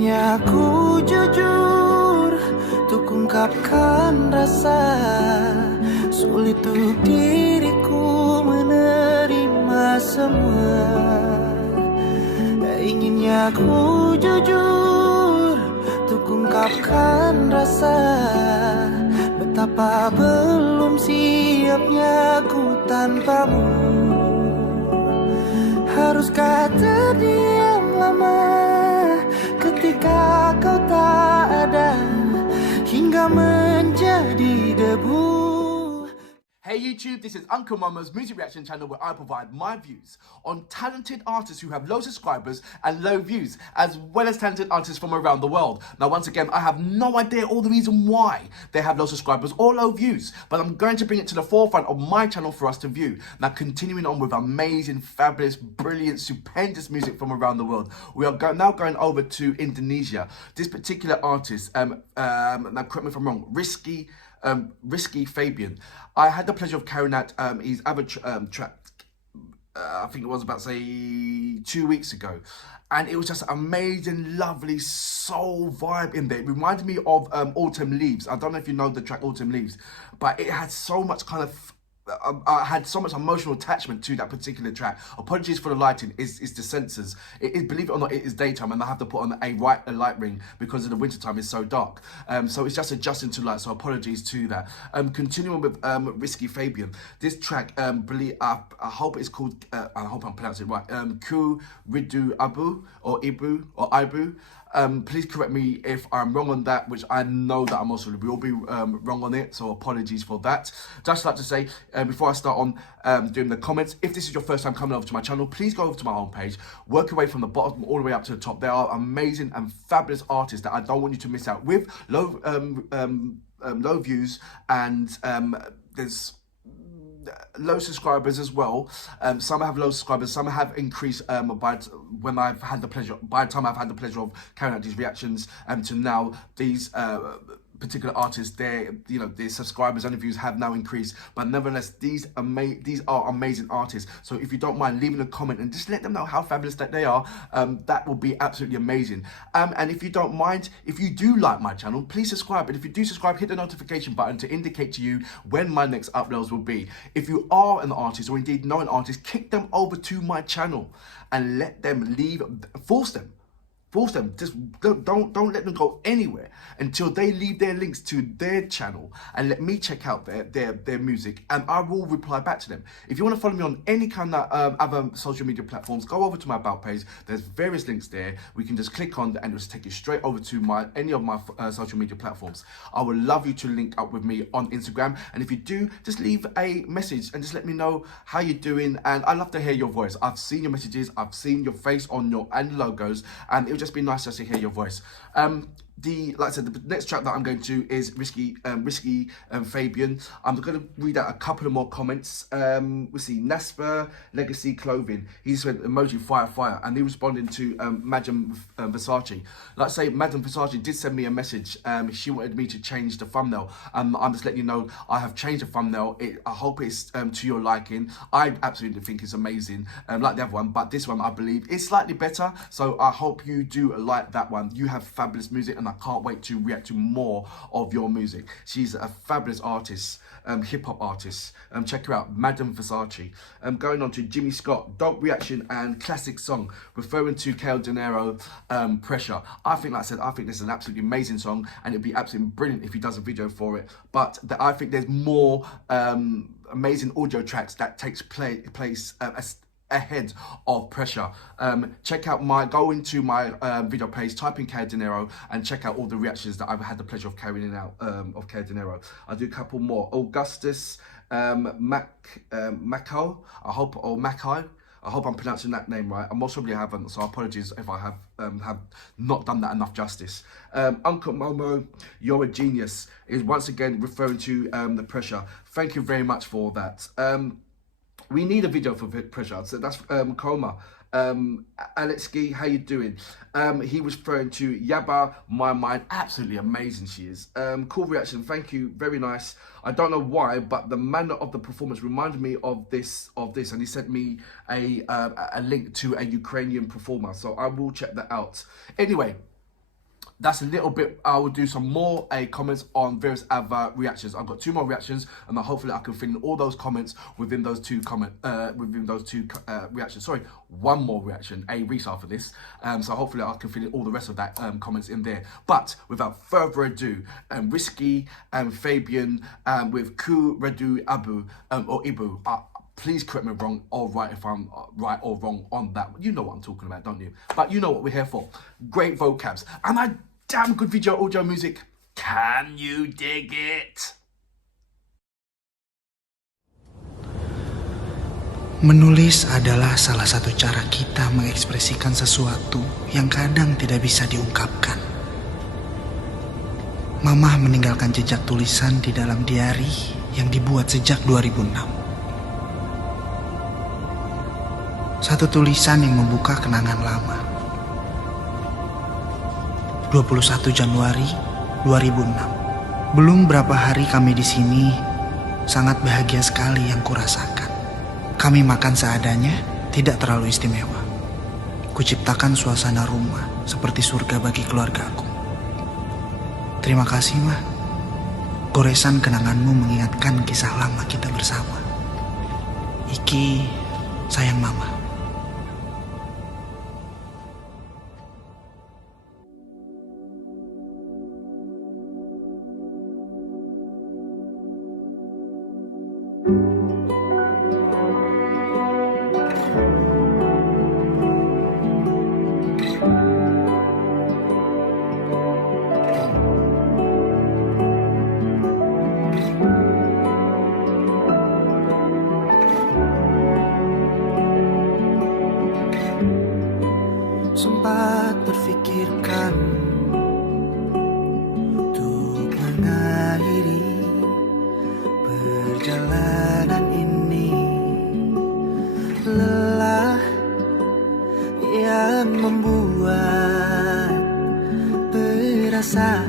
Inginnya ku jujur untuk ungkapkan rasa, sulit untuk diriku menerima semua. Inginnya ku jujur untuk ungkapkan rasa, betapa belum siapnya ku tanpamu. Haruskah terdiam lama ketika kau tak ada, hingga menjadi debu. Hey YouTube, this is Uncle Momo's music reaction channel where I provide my views on talented artists who have low subscribers and low views, as well as talented artists from around the world. Now once again, I have no idea all the reason why they have low subscribers or low views, but I'm going to bring it to the forefront of my channel for us to view. Now continuing on with amazing, fabulous, brilliant, stupendous music from around the world. We are now going over to Indonesia. This particular artist, now correct me if I'm wrong, Rizky Febian. I had the pleasure of carrying out his other track, I think it was about, say, 2 weeks ago. And it was just amazing, lovely soul vibe in there. It reminded me of Autumn Leaves. I don't know if you know the track Autumn Leaves, but it had so much kind of, I had so much emotional attachment to that particular track. Apologies for the lighting, it's the sensors. Believe it or not, it is daytime and I have to put on a light ring because in the winter time it's so dark. So it's just adjusting to light, so apologies to that. Continuing with Rizky Febian, this track, I hope it's called, I hope I'm pronouncing it right, Rindu Ibu or Ibu. Please correct me if I'm wrong on that, which I know that I'm also will be wrong on it, so apologies for that. Just like to say, before I start on doing the comments, if this is your first time coming over to my channel, please go over to my homepage, work your way from the bottom all the way up to the top. There are amazing and fabulous artists that I don't want you to miss out with low views, and there's low subscribers as well. Some have low subscribers, some have increased by the time I've had the pleasure of carrying out these reactions to now. These particular artists, their subscribers and views have now increased, but nevertheless these are amazing artists. So if you don't mind leaving a comment and just let them know how fabulous that they are, that will be absolutely amazing. And if you don't mind, if you do like my channel, please subscribe, and if you do subscribe, hit the notification button to indicate to you when my next uploads will be. If you are an artist or indeed know an artist, kick them over to my channel and let them force them, just don't let them go anywhere until they leave their links to their channel and let me check out their music, and I will reply back to them. If you want to follow me on any kind of other social media platforms, go over to my about page. There's various links there. We can just click on and it'll take you straight over to any of my social media platforms. I would love you to link up with me on Instagram, and if you do, just leave a message and just let me know how you're doing, and I love to hear your voice. I've seen your messages, I've seen your face on your logos, and it would just be nice just to hear your voice. Like I said, the next track that I'm going to is Rizky Febian. I'm going to read out a couple of more comments. We'll see, Nasper Legacy Clothing. He said emoji fire, and he responding to Madam Versace. Like I say, Madam Versace did send me a message. She wanted me to change the thumbnail. I'm just letting you know I have changed the thumbnail. I hope it's to your liking. I absolutely think it's amazing, like the other one, but this one I believe is slightly better. So I hope you do like that one. You have fabulous music, and I can't wait to react to more of your music. She's a fabulous artist, hip-hop artist. Check her out, Madam Versace. Going on to Jimmy Scott, dope reaction and classic song, referring to Kale Dinero, Pressure. I think, like I said, I think this is an absolutely amazing song, and it'd be absolutely brilliant if he does a video for it. But I think there's more amazing audio tracks that takes place ahead of Pressure. Go into my video page, type in Kale Dinero, and check out all the reactions that I've had the pleasure of carrying out of Kale Dinero. I'll do a couple more. Augustus Macau, I hope I'm pronouncing that name right. I most probably haven't, so apologies if I have not done that enough justice. Uncle Momo, you're a genius, is once again referring to the Pressure. Thank you very much for that. We need a video for Pressure, so that's Coma. Alexi, how you doing? He was referring to Yaba, My Mind. Absolutely amazing she is. Cool reaction, thank you, very nice. I don't know why, but the manner of the performance reminded me of this, and he sent me a link to a Ukrainian performer, so I will check that out. Anyway, that's a little bit. I will do some more comments on various other reactions. I've got 2 more reactions, and hopefully I can fit in all those comments within those 2 reactions. Sorry, 1 more reaction, a restart for this. So hopefully I can fit in all the rest of that comments in there. But without further ado, Rizky Febian with Rindu Ibu or Ibu. Please correct me wrong or right if I'm right or wrong on that. You know what I'm talking about, don't you? But you know what we're here for. Great vocabs. And a damn good video audio music. Can you dig it? Menulis adalah salah satu cara kita mengekspresikan sesuatu yang kadang tidak bisa diungkapkan. Mamah meninggalkan jejak tulisan di dalam diari yang dibuat sejak 2006. Satu tulisan yang membuka kenangan lama. 21 Januari 2006. Belum berapa hari kami di sini, sangat bahagia sekali yang kurasakan. Kami makan seadanya, tidak terlalu istimewa. Kuciptakan suasana rumah seperti surga bagi keluargaku. Terima kasih, Ma. Goresan kenanganmu mengingatkan kisah lama kita bersama. Iki, sayang Mama. Sempat terfikirkan untuk mengakhiri perjalanan ini. Lelah yang membuat perasaan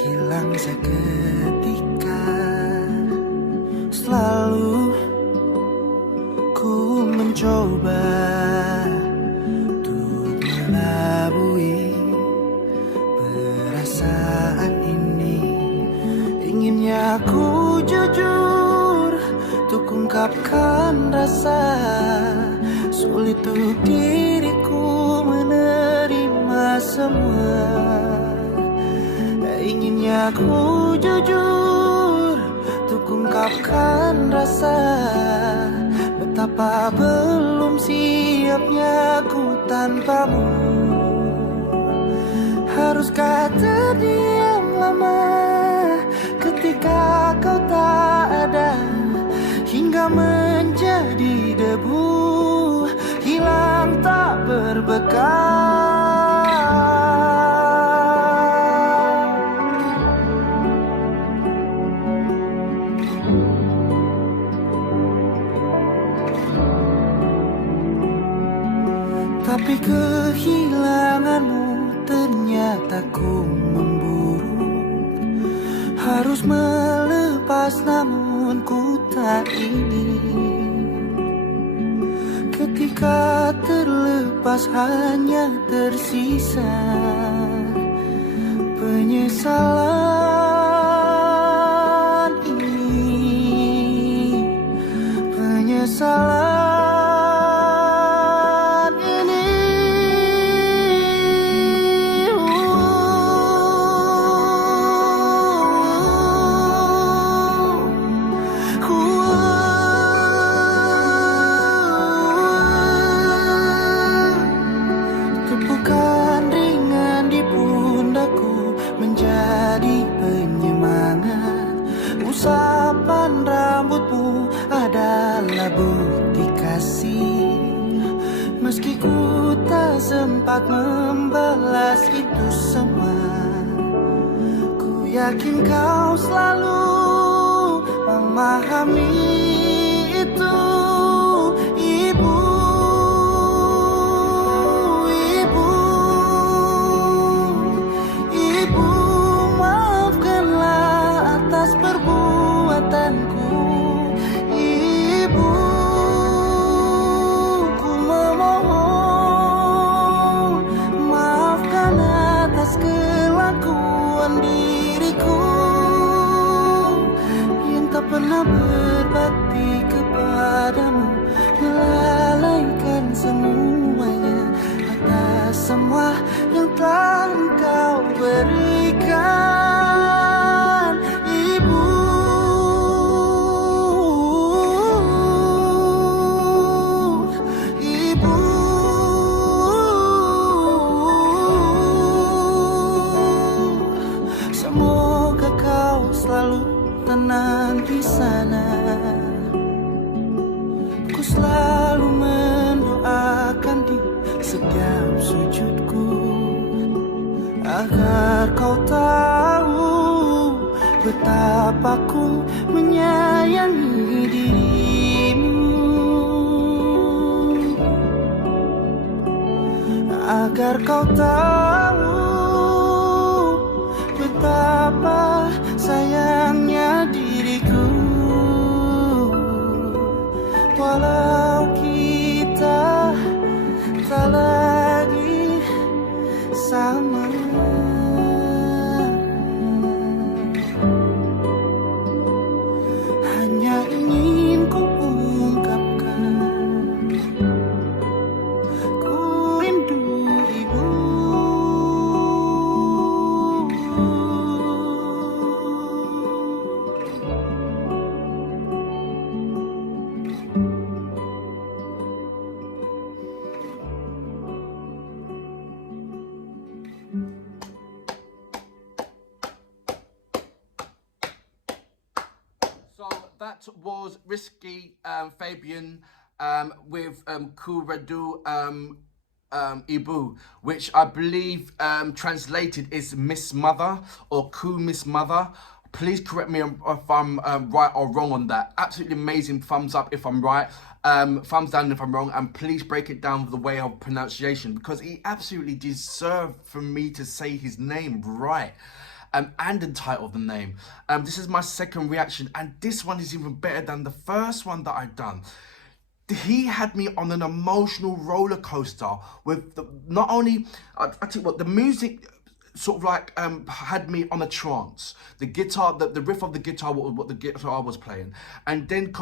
hilang seketika. Selalu ku mencoba melabui perasaan ini. Inginnya aku jujur untuk ungkapkan rasa. Sulit untuk diriku menerima semua. Inginnya aku jujur untuk ungkapkan rasa. Betapa belum siapnya ku tanpamu. Haruskah terdiam lama ketika kau tak ada, hingga menjadi debu, hilang tak berbekal. Tapi kehilanganmu ternyata ku memburu. Harus melepas namun ku tak ingin. Ketika terlepas hanya tersisa penyesalan ini. Penyesalan usapan rambutmu adalah bukti kasih. Meski ku tak sempat membalas itu semua, ku yakin kau selalu memahami itu. Ibu, ibu, ibu, maafkanlah atas perbuatanku. Ibu, ku memohon, maafkan agar kau tahu betapa ku menyayangi dirimu, agar kau tahu betapa sayangnya diriku, walau kita tak lagi sama. Hanya ingin ku ungkapkan, ku rindu ibu. So that was Rizky Febian with Rindu Ibu, which I believe translated is Miss Mother or Miss Mother. Please correct me if I'm right or wrong on that. Absolutely amazing. Thumbs up if I'm right. Thumbs down if I'm wrong. And please break it down with the way of pronunciation, because he absolutely deserved for me to say his name right. And entitle the name. This is my second reaction, and this one is even better than the first one that I've done. He had me on an emotional roller coaster with not only I tell you what, the music sort of like had me on a trance. The guitar, the riff of the guitar, what the guitar was playing, and then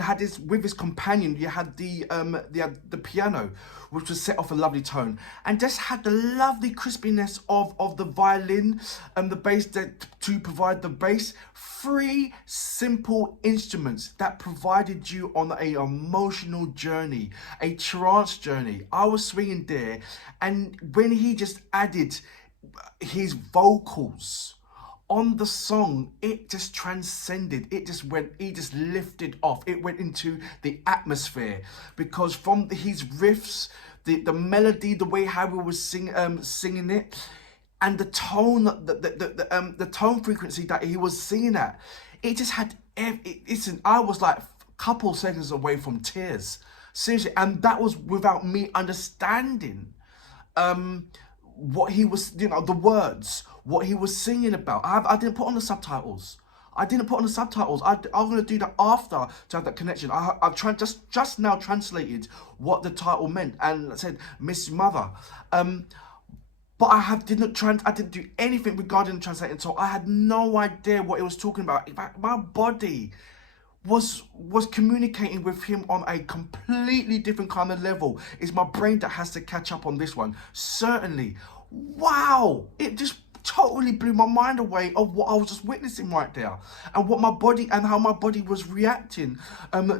had this with his companion. You had the piano, which was set off a lovely tone, and just had the lovely crispiness of the violin and the bass to provide the bass. Three simple instruments that provided you on a emotional journey, a trance journey. I was swinging there, and when he just added his vocals on the song, it just transcended. It just lifted off. It went into the atmosphere, because from his riffs, the melody, the way how he was singing it, and the tone, the tone frequency that he was singing at, it just had. Listen, I was like a couple seconds away from tears, seriously, and that was without me understanding what he was, the words, what he was singing about. I didn't put on the subtitles. I'm going to do that after to have that connection. I've tried just now translated what the title meant, and I said Miss Mother. But I didn't do anything regarding the translating, so I had no idea what it was talking about. In fact, my body was communicating with him on a completely different kind of level. It's my brain that has to catch up on this one. Certainly. Wow! It just totally blew my mind away of what I was just witnessing right there, and what my body and how my body was reacting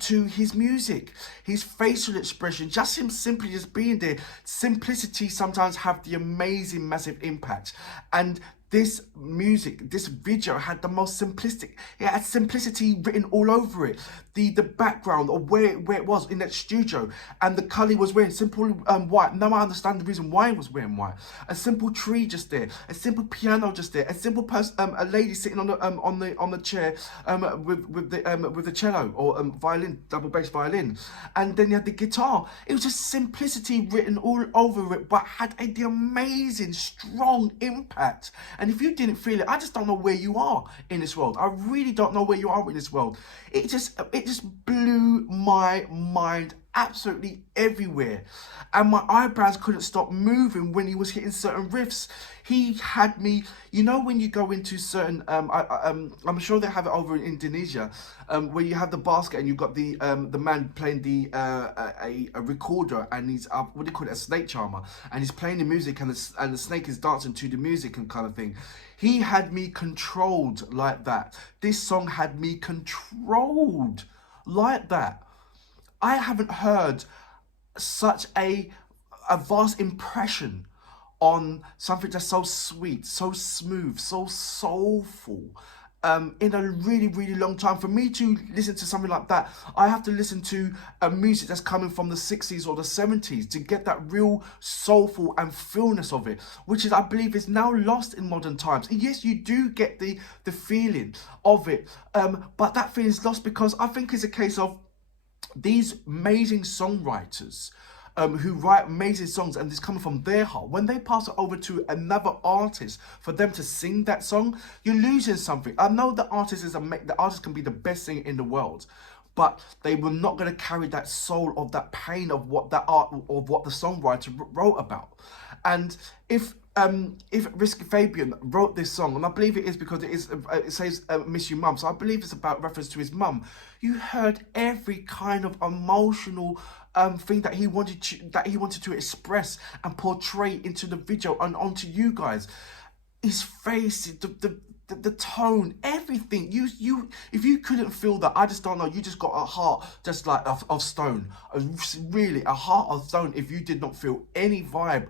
to his music, his facial expression, just him simply just being there. Simplicity sometimes have the amazing massive impact, and this music, this video had the most simplistic. It had simplicity written all over it. The background of where it was in that studio, and the colour he was wearing, simple white. Now I understand the reason why he was wearing white. A simple tree just there, a simple piano just there, a simple person, a lady sitting on the chair with the cello or violin, double bass violin, and then you had the guitar. It was just simplicity written all over it, but had the amazing strong impact. And if you didn't feel it, I just don't know where you are in this world. I really don't know where you are in this world. It just blew my mind absolutely everywhere, and my eyebrows couldn't stop moving when he was hitting certain riffs. He had me, when you go into certain, I'm sure they have it over in Indonesia, where you have the basket and you've got the man playing a recorder, and he's what do you call it, a snake charmer, and he's playing the music, and the snake is dancing to the music and kind of thing. He had me controlled like that. This song had me controlled like that. I haven't heard such a vast impression on something that's so sweet, so smooth, so soulful, in a really, really long time. For me to listen to something like that, I have to listen to music that's coming from the 60s or the 70s to get that real soulful and feelness of it, which is, I believe, is now lost in modern times. Yes, you do get the feeling of it, but that feeling is lost because I think it's a case of these amazing songwriters who write amazing songs, and it's coming from their heart. When they pass it over to another artist for them to sing that song, you're losing something. I know the artist can be the best singer in the world, but they were not going to carry that soul of that pain of what that art of what the songwriter wrote about. And if Rizky Febian wrote this song, and I believe it is because it says "Miss You, Mum," so I believe it's about reference to his mum. You heard every kind of emotional thing that he wanted to express and portray into the video and onto you guys. His face, the tone, everything. If you couldn't feel that, I just don't know. You just got a heart just like of stone. Really, a heart of stone. If you did not feel any vibe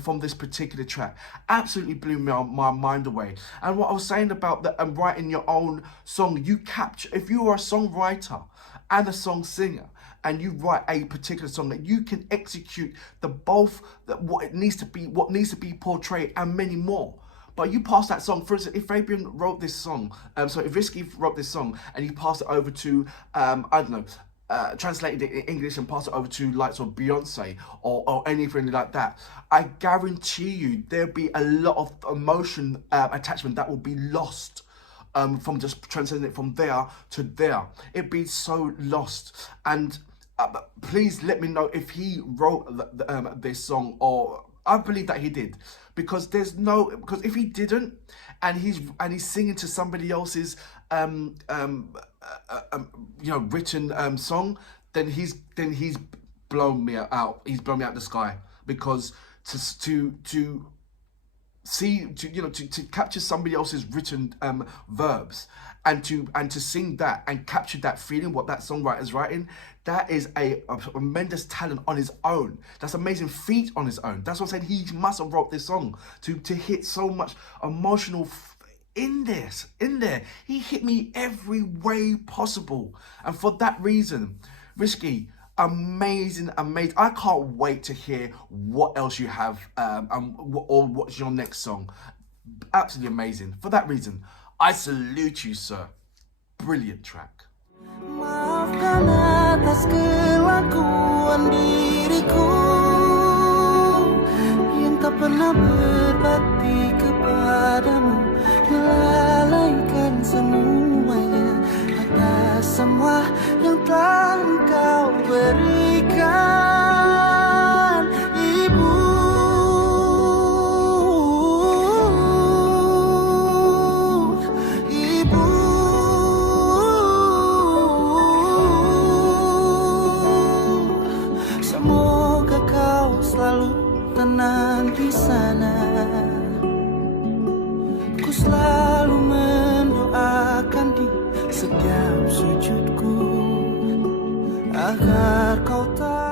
from this particular track, absolutely blew my mind away. And what I was saying about the writing your own song, you capture. If you are a songwriter and a song singer, and you write a particular song, that you can execute what needs to be portrayed, and many more. But you pass that song, for instance, if Fabian wrote this song, if Rizky wrote this song and you pass it over to, I don't know, translated it in English and pass it over to likes of Beyonce or anything like that, I guarantee you there'll be a lot of emotion attachment that will be lost. From just translating it from there to there. It'd be so lost. And please let me know if he wrote this song, or I believe that he did, because because if he didn't, and he's singing to somebody else's written song, then he's blown me out. He's blown me out the sky, because to capture somebody else's written verbs and to sing that and capture that feeling, what that songwriter's writing, that is a tremendous talent on his own. That's amazing feat on his own. That's what I'm saying. He must have wrote this song to hit so much emotional in there. He hit me every way possible, and for that reason, Rizky, amazing. I can't wait to hear what else you have or what's your next song. Absolutely amazing. For that reason, I salute you, sir. Brilliant track. Maafkan atas kelakuan diriku yang tak pernah berbakti kepadamu, melalaikan semuanya atas semua yang telah engkau berikan, Ibu. Semoga kau selalu tenang di sana. Ku selalu mendoakan di setiap sujudku agar kau tahu